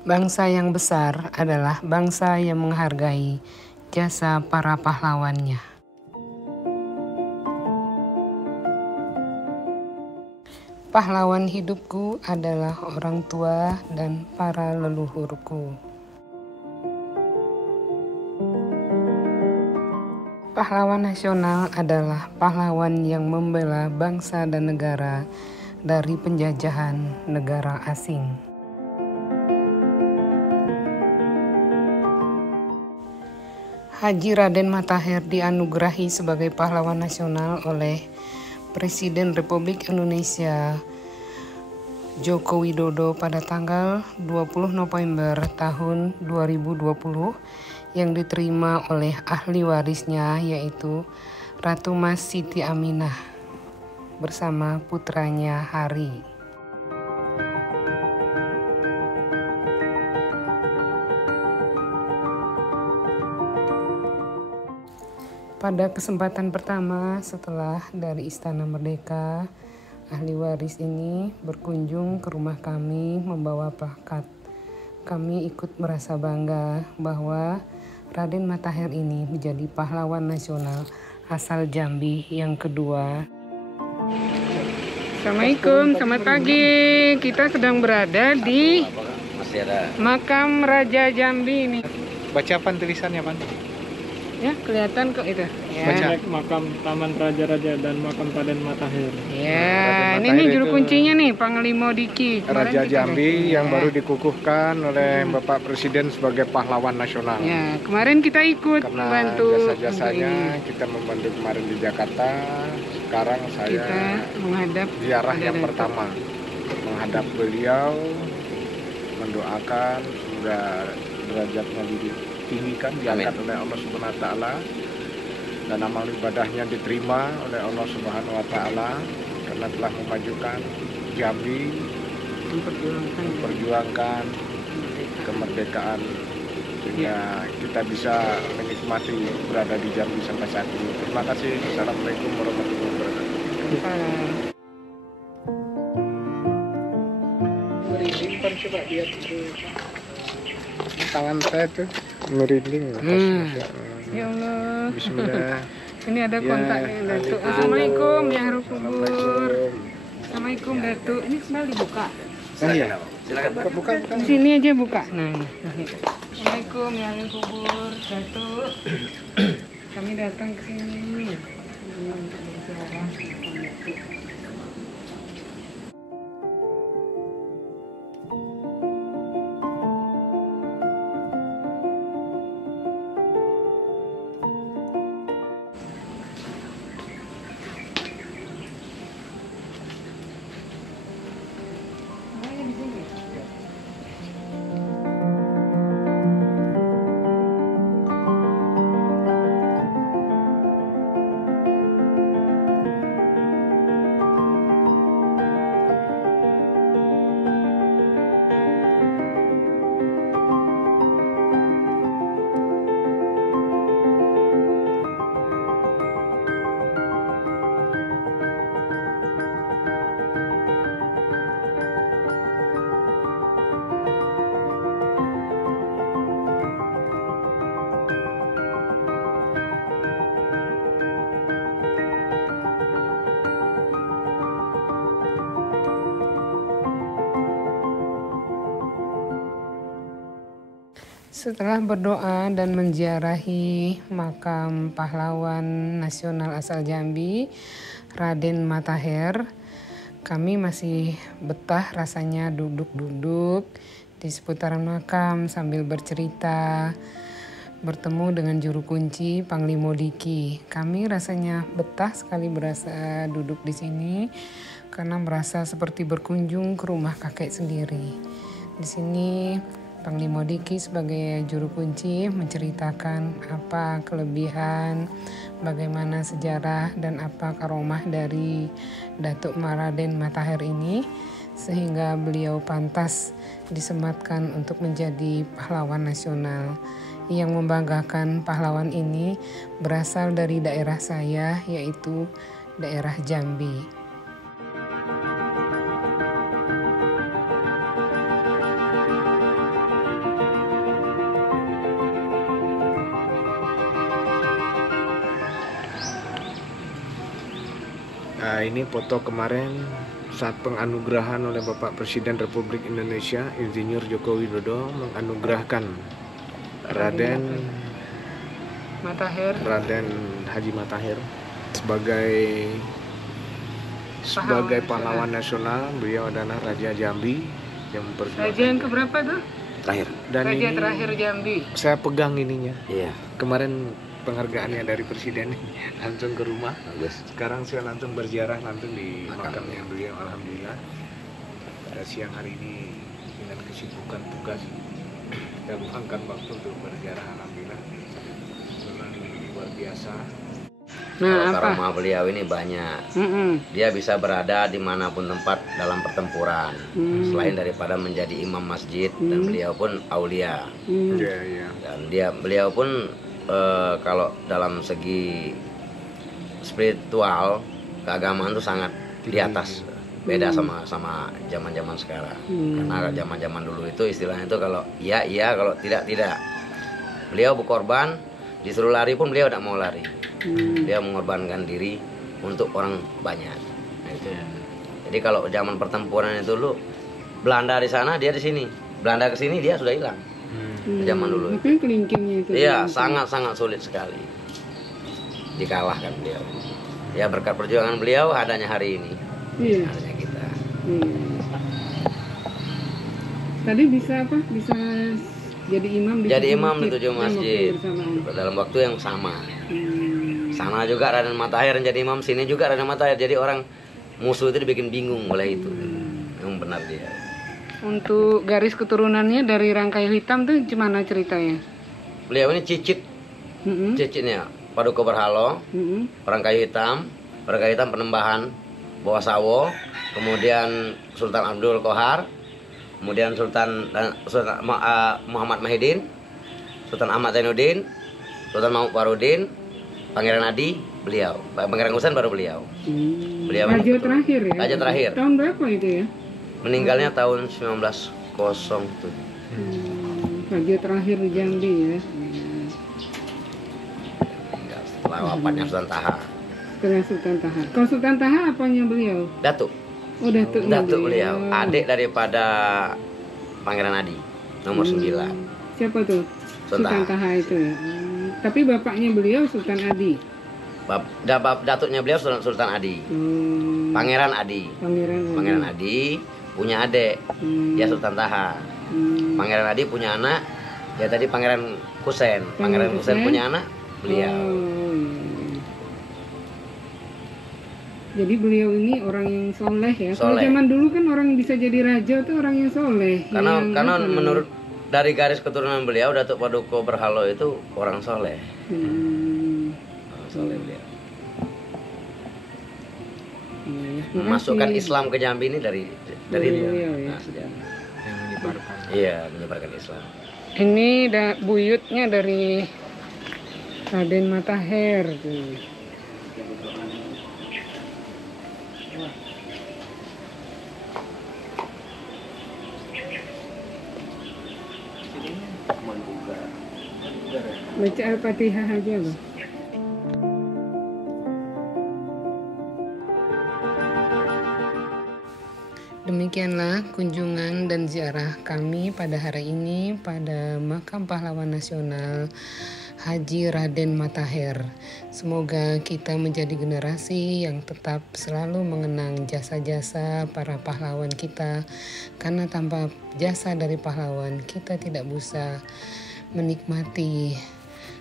Bangsa yang besar adalah bangsa yang menghargai jasa para pahlawannya. Pahlawan hidupku adalah orang tua dan para leluhurku. Pahlawan nasional adalah pahlawan yang membela bangsa dan negara dari penjajahan negara asing. Haji Raden Matahir dianugerahi sebagai pahlawan nasional oleh Presiden Republik Indonesia Joko Widodo pada tanggal 20 November tahun 2020 yang diterima oleh ahli warisnya yaitu Ratu Mas Siti Aminah bersama putranya Hari. Pada kesempatan pertama setelah dari Istana Merdeka, ahli waris ini berkunjung ke rumah kami membawa plakat. Kami ikut merasa bangga bahwa Raden Matahir ini menjadi pahlawan nasional asal Jambi yang kedua. Assalamualaikum, selamat pagi. Kita sedang berada di makam Raja Jambi ini. Baca apa tulisannya, Pan? Ya, kelihatan kok itu. Ya. Baca. Makam Taman Raja-Raja dan makam Raden Matahir. Ya, ini juru kuncinya nih, Panglima Diki. Raja Jambi yang baru dikukuhkan oleh Bapak Presiden sebagai pahlawan nasional. Ya, kemarin kita ikut Karena bantu jasa-jasanya kita membantu kemarin di Jakarta. Sekarang saya kita menghadap ziarah pada yang Datuk. pertama menghadap beliau, mendoakan semoga derajatnya ditinggikan, diangkat oleh Allah Subhanahu wa taala dan amal ibadahnya diterima oleh Allah Subhanahu wa taala karena telah memajukan Jambi, memperjuangkan kemerdekaan sehingga kita bisa menikmati berada di Jambi sampai saat ini. Terima kasih. Assalamualaikum warahmatullahi wabarakatuh. Simpan coba lihat itu. Tangan saya tuh merinding. Ya Allah. Bismillah. Ini ada kontaknya Datuk. Halo. Assalamualaikum ya Haru Kubur. Assalamualaikum. Assalamualaikum Datuk. Ini sendal dibuka. Iya. Silakan buka. Di sini aja buka. Nah. Assalamualaikum ya Haru Kubur. Datuk. Kami datang ke sini untuk berziarah makam Datuk. Setelah berdoa dan menziarahi makam pahlawan nasional asal Jambi, Raden Matahir, kami masih betah rasanya duduk-duduk di seputaran makam sambil bercerita, bertemu dengan juru kunci Panglima Diki. Kami rasanya betah sekali berasa duduk di sini karena merasa seperti berkunjung ke rumah kakek sendiri. Di sini Panglima Diki sebagai juru kunci menceritakan apa kelebihan, bagaimana sejarah dan apa karomah dari Datuk Raden Matahir ini sehingga beliau pantas disematkan untuk menjadi pahlawan nasional. Yang membanggakan pahlawan ini berasal dari daerah saya yaitu daerah Jambi. Ini foto kemarin saat penganugerahan oleh Bapak Presiden Republik Indonesia Insinyur Joko Widodo menganugerahkan Raden Haji Matahir sebagai pahlawan nasional. Beliau adalah Raja Jambi yang memperjuangkan. Raja yang keberapa tuh? Terakhir. Dan Raja ini terakhir Jambi. saya pegang ininya. Iya. Kemarin penghargaannya dari Presiden langsung ke rumah. Bagus. Sekarang saya langsung berziarah langsung di makamnya beliau. Alhamdulillah pada siang hari ini dengan kesibukan tugas saya luangkan waktu untuk berziarah. Alhamdulillah memang luar biasa. Nah, Karomah beliau ini banyak. Dia bisa berada dimanapun tempat dalam pertempuran. Selain daripada menjadi imam masjid, dan beliau pun aulia. Iya. Dan beliau pun kalau dalam segi spiritual, keagamaan itu sangat di atas. Beda sama zaman-zaman sekarang. Karena zaman-zaman dulu itu istilahnya itu kalau iya, kalau tidak. Beliau berkorban, disuruh lari pun beliau tidak mau lari. Dia mengorbankan diri untuk orang banyak. Nah, itu. Jadi kalau zaman pertempuran itu dulu, Belanda di sana, dia di sini. Belanda ke sini, dia sudah hilang. Zaman dulu. Makanya kelingkingnya itu. Iya, sangat sulit sekali dikalahkan beliau. Ya berkat perjuangan beliau adanya hari ini. Iya. Adanya kita. Tadi bisa apa? Bisa jadi imam di Jadi tujuh imam di masjid 7 masjid dalam waktu yang sama. Sana juga Raden Matahir yang jadi imam, sini juga Raden Matahir. Jadi orang musuh itu dibikin bingung oleh itu. Yang benar dia. Untuk garis keturunannya dari Rangkai Hitam tuh gimana ceritanya? Beliau ini cicit. Cicitnya Paduka Berhalo, orang kayu hitam Penembahan, Bawah Sawo, kemudian Sultan Abdul Qohar, kemudian Sultan Muhammad Mahidin, Sultan Ahmad Zainuddin, Sultan Mahmud Farudin, Pangeran Adi, beliau. Pangeran Husain baru beliau. Beliau Raja terakhir ya? Raja terakhir. Tahun berapa itu ya? Meninggalnya tahun 1907. Raja terakhir di Jambi ya? Setelah wafatnya Sultan Taha. Setelah Sultan Taha. Kalau Sultan Taha apanya beliau? Datuk. Oh, Datuk Beliau. Adik daripada Pangeran Adi, nomor 9. Siapa tuh? Sultan Taha itu ya? Tapi bapaknya beliau Sultan Adi. Datuknya beliau Sultan Adi. Pangeran Adi. Pangeran Adi punya adik, dia Sultan Taha. Pangeran Adi punya anak, ya tadi Pangeran Husain. Pangeran Husain punya anak, beliau. Jadi beliau ini orang yang soleh ya. Kalau Soleh. zaman dulu kan orang bisa jadi raja tuh orang yang soleh. Karena menurut dari garis keturunan beliau, Datuk Paduka Berhalo itu orang soleh. Soleh beliau. Memasukkan Islam ke Jambi ini dari beliau ya. sejarah. Yang menyebarkan. Iya, menyebarkan Islam. Ini buyutnya dari Raden Matahir tuh. Baca Al-Fatihah aja loh. Demikianlah kunjungan dan ziarah kami pada hari ini pada Makam Pahlawan Nasional Haji Raden Matahir. Semoga kita menjadi generasi yang tetap selalu mengenang jasa-jasa para pahlawan kita, karena tanpa jasa dari pahlawan kita tidak bisa menikmati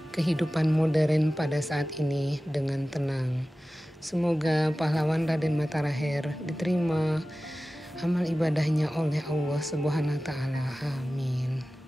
kehidupan modern pada saat ini dengan tenang. Semoga pahlawan Raden Matahir diterima amal ibadahnya oleh Allah Subhanahu wa taala. Amin.